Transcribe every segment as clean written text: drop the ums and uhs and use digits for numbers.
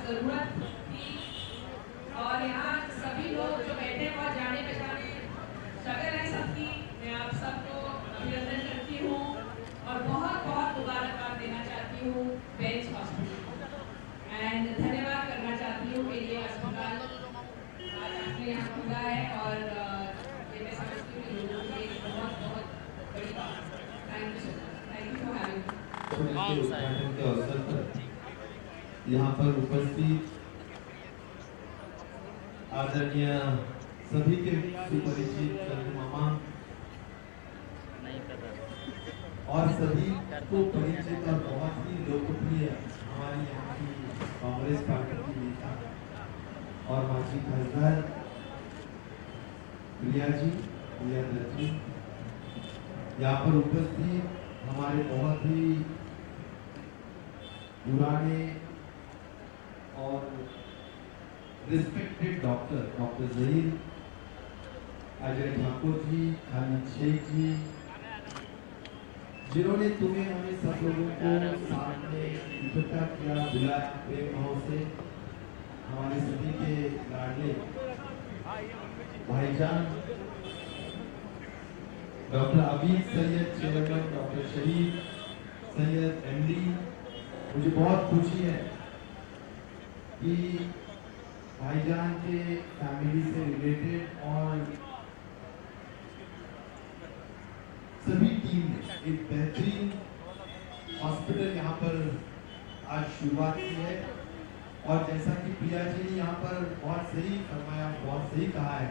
बहुत ज़रूरत थी। और यहाँ सभी लोग जो बैठे हैं बहुत जाने पहचाने शक्ल है सबकी। मैं आप सबको अभिनंदन करती हूँ और बहुत बहुत मुबारकबाद देना चाहती हूँ बेंच हॉस्पिटल एंड धन्यवाद करना चाहती हूँ कि ये अस्पताल आज आपने यहाँ खुला है। और ये मैं समझती हूँ कि लोगों के लिए बहुत बहुत बड़ी बात है। Thank you so much. Thank you for having me. उद्घाटन के अवसर पर यहाँ पर उपस्थित आदरणीय सभी के सुपरिचित चंदू मामा और सभी को परिचित और बहुत ही लोकप्रिय हमारी यहाँ की कांग्रेस पार्टी की नेता और माजी खासदार प्रिया दत्त जी, यहाँ पर उपस्थित हमारे बहुत ही पुराने और रिस्पेक्टेड डॉक्टर जहीर अजय ठाकुर जी, खालिद शेख जी, जिन्होंने तुम्हें हमें सब लोगों को सामने इकट्ठा किया, बुलाया प्रेम भाव से। हमारे सभी के लाडले भाईजान doctor Abid Syed chairman, doctor Sharif Syed MD, मुझे बहुत खुशी है कि भाईजान के फैमिली से रिलेटेड और सभी टीम ने एक बेहतरीन हॉस्पिटल यहाँ पर आज शुरुआत की है। और जैसा कि प्रिया जी ने यहाँ पर बहुत सही फरमाया, बहुत सही कहा है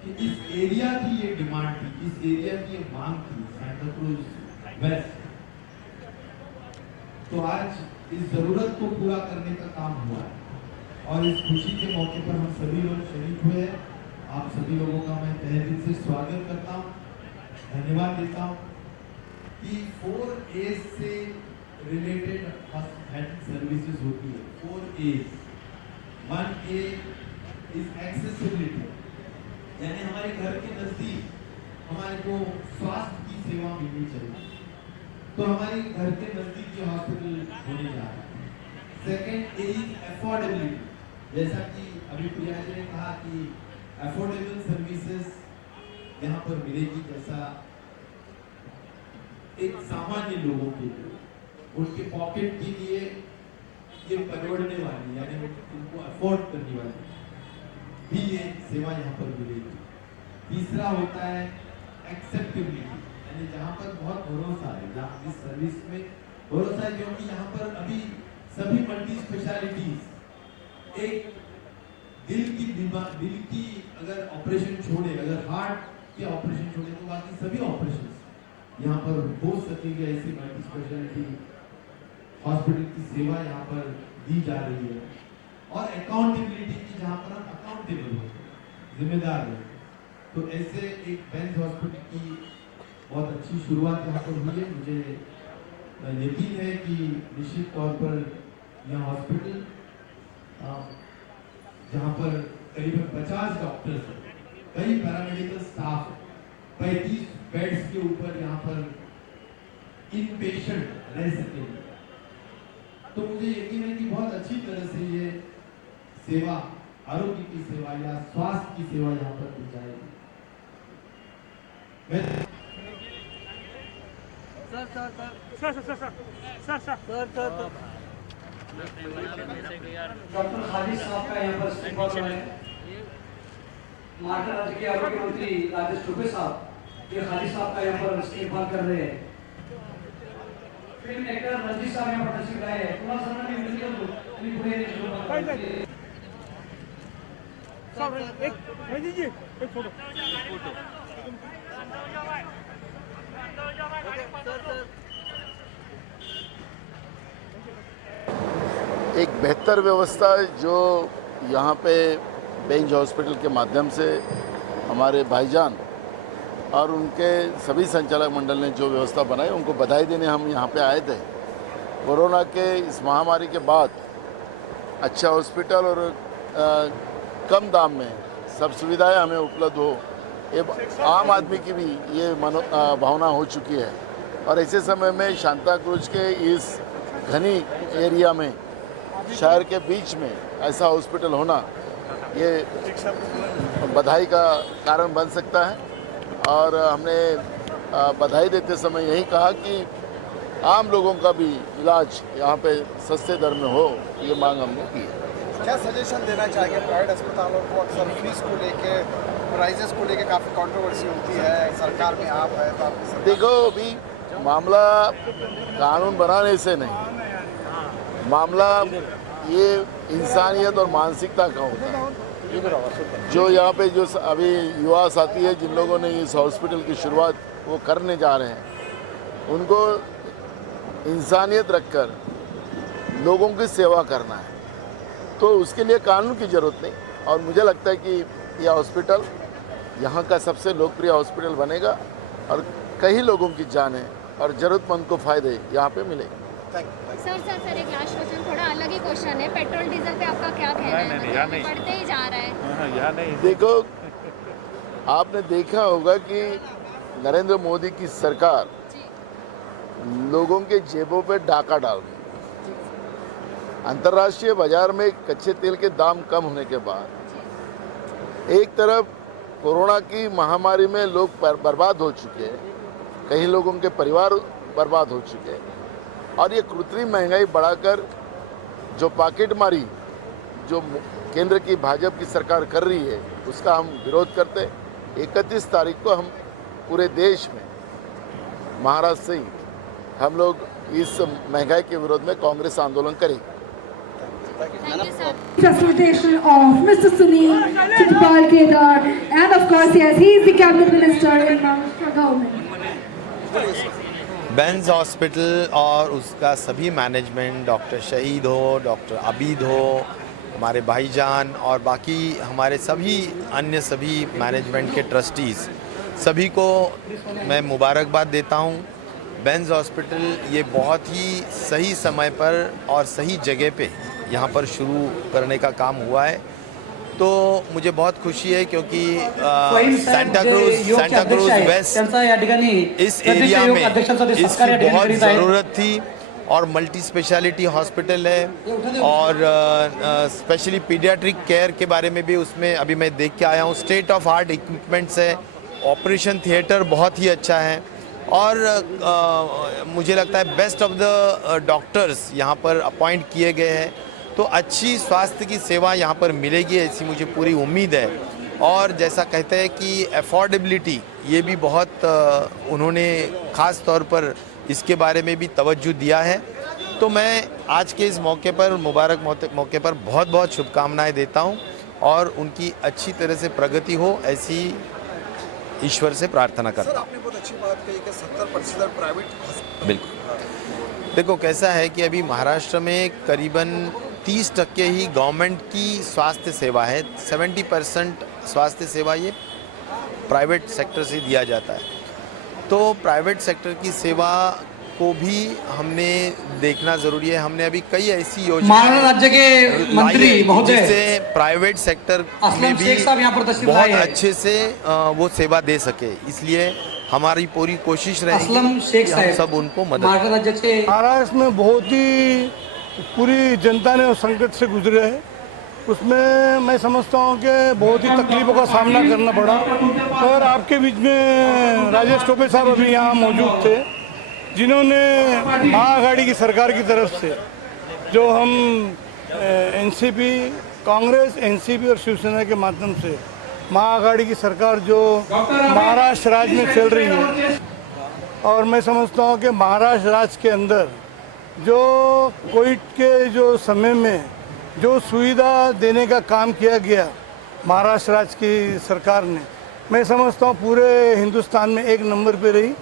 कि इस एरिया की ये डिमांड थी, इस एरिया की ये मांग थी, सांता क्रूज वेस्ट। तो आज इस जरूरत को पूरा करने का काम हुआ है और इस खुशी के मौके पर हम सभी लोग शरीक हुए हैं। आप सभी लोगों का मैं तहे दिल से स्वागत करता हूँ, धन्यवाद देता हूँ कि 4A से रिलेटेड हेल्थ सर्विसेज होती है। 4A, 1A इज एक्सेसिबिलिटी, यानी हमारे घर के नजदीक हमारे को स्वास्थ्य की सेवा मिलनी चाहिए, तो हमारे घर के नजदीक ये हॉस्पिटल होने जा रहा है। सेकेंड ए इज अफोर्डेबिलिटी, जैसा कि अभी प्रिया जी ने कहा कि अफोर्डेबल सर्विसेज यहाँ पर मिलेगी, जैसा एक सामान्य लोगों के लिए उनके पॉकेट के लिए ये परिवर्तने वाली, यानी उनको अफोर्ड करने वाली भी ये सेवा यहाँ पर मिलेगी। तीसरा होता है एक्सेप्टेबिलिटी, यानी जहाँ पर बहुत भरोसा है, जहाँ इस सर्विस में भरोसा है, क्योंकि यहाँ पर अभी सभी मल्टी स्पेशलिटीज, एक दिल की अगर ऑपरेशन छोड़े, अगर हार्ट के ऑपरेशन छोड़े तो बाकी सभी ऑपरेशन यहाँ पर हो सकेंगे। ऐसी मल्टी स्पेशलिटी हॉस्पिटल की सेवा यहाँ पर दी जा रही है। और अकाउंटेबिलिटी की, जहाँ पर हम अकाउंटेबल हो, जिम्मेदार है, तो ऐसे एक बेंच हॉस्पिटल की बहुत अच्छी शुरुआत यहाँ पर हुई है। मुझे यकीन है कि निश्चित तौर पर यह हॉस्पिटल, जहाँ पर करीबन 50 डॉक्टर्स, कई पैरामेडिकल स्टाफ, 35 बेड्स के ऊपर यहाँ पर इन पेशेंट रह सकेंगे, तो मुझे यकीन है कि बहुत अच्छी तरह से ये सेवा, आरोग्य की सेवा या स्वास्थ्य की सेवा यहाँ पर दी जाएगी। डॉक्टर खालिद साहब का यहाँ पर इस्तीफा हुआ है। महाराष्ट्र राज्य के आरोग्य मंत्री राजेश टोपे साहब ये खालिद साहब का यहाँ पर इस्तीफा कर रहे हैं। फिल्म एक्टर रंजीत साहब यहाँ पर तशरीफ लाए हैं। थोड़ा सा ना मिल गया तो अभी पूरे एक फोटो एक बेहतर व्यवस्था जो यहाँ पे बेंच हॉस्पिटल के माध्यम से हमारे भाईजान और उनके सभी संचालक मंडल ने जो व्यवस्था बनाई, उनको बधाई देने हम यहाँ पे आए थे। कोरोना के इस महामारी के बाद अच्छा हॉस्पिटल और कम दाम में सब सुविधाएं हमें उपलब्ध हो, ये आम आदमी की भी ये भावना हो चुकी है। और ऐसे समय में सांता क्रूज के इस घनी एरिया में शहर के बीच में ऐसा हॉस्पिटल होना ये बधाई का कारण बन सकता है। और हमने बधाई देते समय यही कहा कि आम लोगों का भी इलाज यहाँ पे सस्ते दर में हो, ये मांग हमने की है। क्या सजेशन देना चाहेंगे प्राइवेट अस्पतालों को? अक्सर फीस को लेके, प्राइजेस को लेके काफ़ी कंट्रोवर्सी होती है, सरकार में आप है तो आपकी सरकार... देखो, अभी मामला कानून बनाने से नहीं, मामला ये इंसानियत और मानसिकता का होता है। जो यहाँ पे जो अभी युवा साथी है जिन लोगों ने इस हॉस्पिटल की शुरुआत वो करने जा रहे हैं, उनको इंसानियत रखकर लोगों की सेवा करना है, तो उसके लिए कानून की ज़रूरत नहीं। और मुझे लगता है कि यह हॉस्पिटल यहाँ का सबसे लोकप्रिय हॉस्पिटल बनेगा और कई लोगों की जानें और ज़रूरतमंद को फ़ायदे यहाँ पे मिलेंगे। सर एक लास्ट क्वेश्चन, थोड़ा अलग ही क्वेश्चन है। पेट्रोल डीजल पे आपका क्या कहना है? मतलब बढ़ते ही जा रहा है। देखो, आपने देखा होगा कि नरेंद्र मोदी की सरकार लोगों के जेबों पे डाका डाल रही है। अंतर्राष्ट्रीय बाजार में कच्चे तेल के दाम कम होने के बाद एक तरफ कोरोना की महामारी में लोग बर्बाद हो चुके हैं, कई लोगों के परिवार बर्बाद हो चुके हैं, और ये कृत्रिम महंगाई बढ़ाकर जो पॉकेटमारी जो केंद्र की भाजपा की सरकार कर रही है उसका हम विरोध करते हैं। 31 तारीख को हम पूरे देश में महाराष्ट्र से ही हम लोग इस महंगाई के विरोध में कांग्रेस आंदोलन करेंगे। Facilitation of Mr. Sunil Chitpal Kedar, and of course, yes, he is the cabinet minister in Maharashtra government. Benz hospital और उसका सभी मैनेजमेंट, डॉक्टर शहीद हो, डॉक्टर आबिद हो, हमारे भाईजान और बाकी हमारे सभी अन्य सभी मैनेजमेंट के ट्रस्टीज़, सभी को मैं मुबारकबाद देता हूँ। बेंज हॉस्पिटल ये बहुत ही सही समय पर और सही जगह पे यहाँ पर शुरू करने का काम हुआ है, तो मुझे बहुत खुशी है क्योंकि सेंटा क्रूज वेस्ट इस एरिया में इसकी बहुत ज़रूरत थी और मल्टी स्पेशलिटी हॉस्पिटल है और स्पेशली पीडियाट्रिक केयर के बारे में भी उसमें अभी मैं देख के आया हूँ। स्टेट ऑफ आर्ट इक्विपमेंट्स है, ऑपरेशन थिएटर बहुत ही अच्छा है और मुझे लगता है बेस्ट ऑफ द डॉक्टर्स यहाँ पर अपॉइंट किए गए हैं, तो अच्छी स्वास्थ्य की सेवा यहाँ पर मिलेगी ऐसी मुझे पूरी उम्मीद है। और जैसा कहते हैं कि अफोर्डेबिलिटी ये भी बहुत उन्होंने ख़ास तौर पर इसके बारे में भी तवज्जो दिया है, तो मैं आज के इस मौके पर मुबारक मौके पर बहुत बहुत शुभकामनाएं देता हूँ और उनकी अच्छी तरह से प्रगति हो ऐसी ईश्वर से प्रार्थना करता हूँ। आपने बहुत अच्छी बात कही कि 70% प्राइवेट। बिल्कुल, देखो कैसा है कि अभी महाराष्ट्र में करीबन 30% ही गवर्नमेंट की स्वास्थ्य सेवा है, 70% स्वास्थ्य सेवा ये प्राइवेट सेक्टर से दिया जाता है, तो प्राइवेट सेक्टर की सेवा को भी हमने देखना जरूरी है। हमने अभी कई ऐसी योजना राज्य के मंत्री महोदय जिससे प्राइवेट सेक्टर में भी बहुत अच्छे से वो सेवा दे सके, इसलिए हमारी पूरी कोशिश रहेगी कि हम सब उनको मदद। महाराष्ट्र में बहुत ही पूरी जनता ने उस संकट से गुजरे है, उसमें मैं समझता हूँ कि बहुत ही तकलीफों का सामना करना पड़ा। और आपके बीच में राजेश टोपे साहब अभी यहाँ मौजूद थे, जिन्होंने महाआघाड़ी की सरकार की तरफ से जो हम एनसीपी, कांग्रेस, एनसीपी और शिवसेना के माध्यम से महाआघाड़ी की सरकार जो महाराष्ट्र राज्य में चल रही है, और मैं समझता हूँ कि महाराष्ट्र राज्य के अंदर जो कोविड के जो समय में जो सुविधा देने का काम किया गया महाराष्ट्र राज्य की सरकार ने, मैं समझता हूँ पूरे हिंदुस्तान में एक नंबर पे रही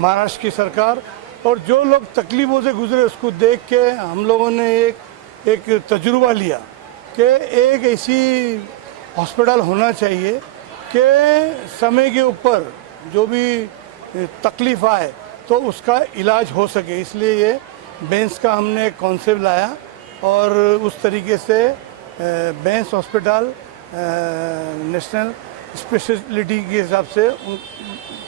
महाराष्ट्र की सरकार। और जो लोग तकलीफ़ों से गुजरे उसको देख के हम लोगों ने एक तजुर्बा लिया कि एक ऐसी हॉस्पिटल होना चाहिए कि समय के ऊपर जो भी तकलीफ़ आए तो उसका इलाज हो सके, इसलिए ये बेंस का हमने एक कॉन्सेप्ट लाया और उस तरीके से बेंस हॉस्पिटल नेशनल स्पेशलिटी के हिसाब से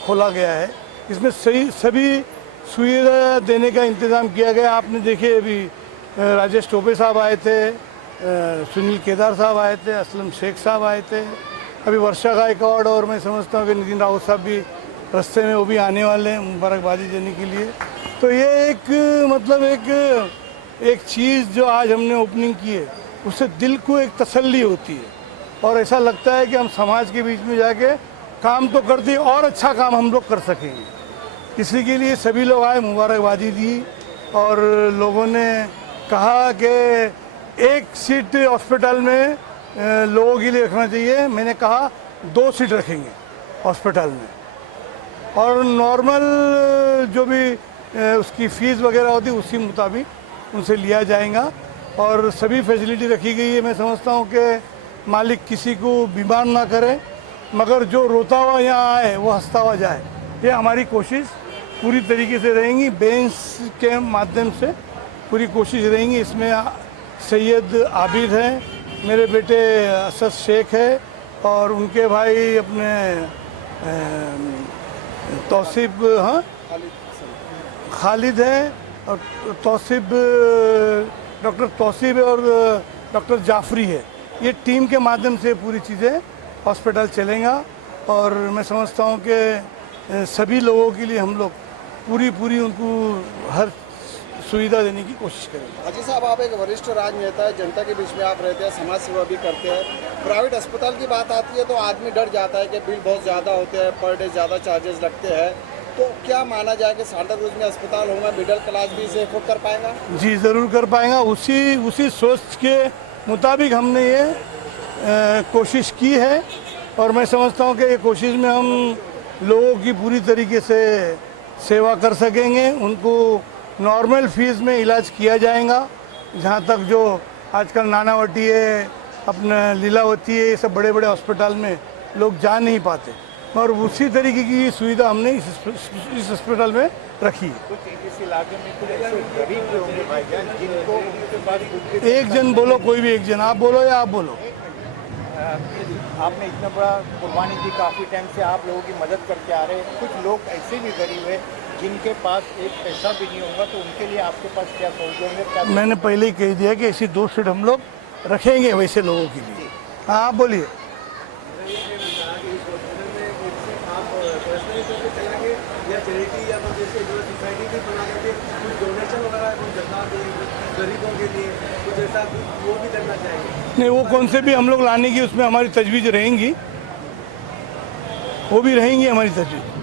खोला गया है। इसमें सभी सुविधा देने का इंतज़ाम किया गया। आपने देखे अभी राजेश टोपे साहब आए थे, सुनील केदार साहब आए थे, असलम शेख साहब आए थे, अभी वर्षा गायकवाड़ और मैं समझता हूँ कि नितिन रावत साहब भी रास्ते में वो भी आने वाले हैं मुबारकबादी देने के लिए। तो ये एक मतलब एक चीज़ जो आज हमने ओपनिंग की है उससे दिल को एक तसल्ली होती है और ऐसा लगता है कि हम समाज के बीच में जाके काम तो करते और अच्छा काम हम लोग कर सकेंगे। इसी के लिए सभी लोग आए, मुबारकबादी दी और लोगों ने कहा कि एक सीट हॉस्पिटल में लोगों के लिए रखना चाहिए। मैंने कहा 2 सीट रखेंगे हॉस्पिटल में और नॉर्मल जो भी उसकी फ़ीस वगैरह होती है उसी मुताबिक उनसे लिया जाएगा और सभी फैसिलिटी रखी गई है। मैं समझता हूँ कि मालिक किसी को बीमार ना करे मगर जो रोता हुआ यहाँ आए वो हंसता हुआ जाए, ये हमारी कोशिश पूरी तरीके से रहेंगी। बेंच के माध्यम से पूरी कोशिश रहेंगी। इसमें सैयद आबिद हैं, मेरे बेटे असद शेख है और उनके भाई अपने तौसीब हाँ खालिद हैं और तौसीब डॉक्टर तौसीब और डॉक्टर जाफरी है। ये टीम के माध्यम से पूरी चीज़ें हॉस्पिटल चलेगा और मैं समझता हूँ कि सभी लोगों के लिए हम लोग पूरी उनको हर सुविधा देने की कोशिश करेंगे। हाजी साहब, आप एक वरिष्ठ राजनेता है, जनता के बीच में आप रहते हैं, समाज सेवा भी करते हैं। प्राइवेट अस्पताल की बात आती है तो आदमी डर जाता है कि बिल बहुत ज़्यादा होते हैं, पर डे ज़्यादा चार्जेस लगते हैं। तो क्या माना जाए कि सांता क्रूज में अस्पताल होगा, मिडिल क्लास भी इसे अफोर्ड कर पाएगा? जी ज़रूर कर पाएगा। उसी सोच के मुताबिक हमने ये कोशिश की है और मैं समझता हूँ कि ये कोशिश में हम लोगों की पूरी तरीके से सेवा कर सकेंगे। उनको नॉर्मल फीस में इलाज किया जाएगा। जहाँ तक जो आजकल नानावटी है, अपना लीलावती है, ये सब बड़े बड़े हॉस्पिटल में लोग जा नहीं पाते और उसी तरीके की सुविधा हमने इस हॉस्पिटल में रखी है। इस इलाके में कुछ ऐसे गरीब लोग होंगे भाईजान जिनको उनके पास एक जन बोलो, कोई भी एक जन, आप बोलो या आप बोलो। आपने इतना बड़ा कुर्बानी दी, काफ़ी टाइम से आप लोगों की मदद करके आ रहे हैं। कुछ लोग ऐसे भी गरीब हैं जिनके पास एक पैसा भी नहीं होगा, तो उनके लिए आपके पास क्या सोच क्या? मैंने पहले ही कह दिया कि ऐसी 2 सीट हम लोग रखेंगे वैसे लोगों के लिए। हाँ आप बोलिए। नहीं, वो कौन से भी हम लोग लाने की उसमें हमारी तजवीज़ रहेंगी, वो भी रहेंगी हमारी तजवीज़।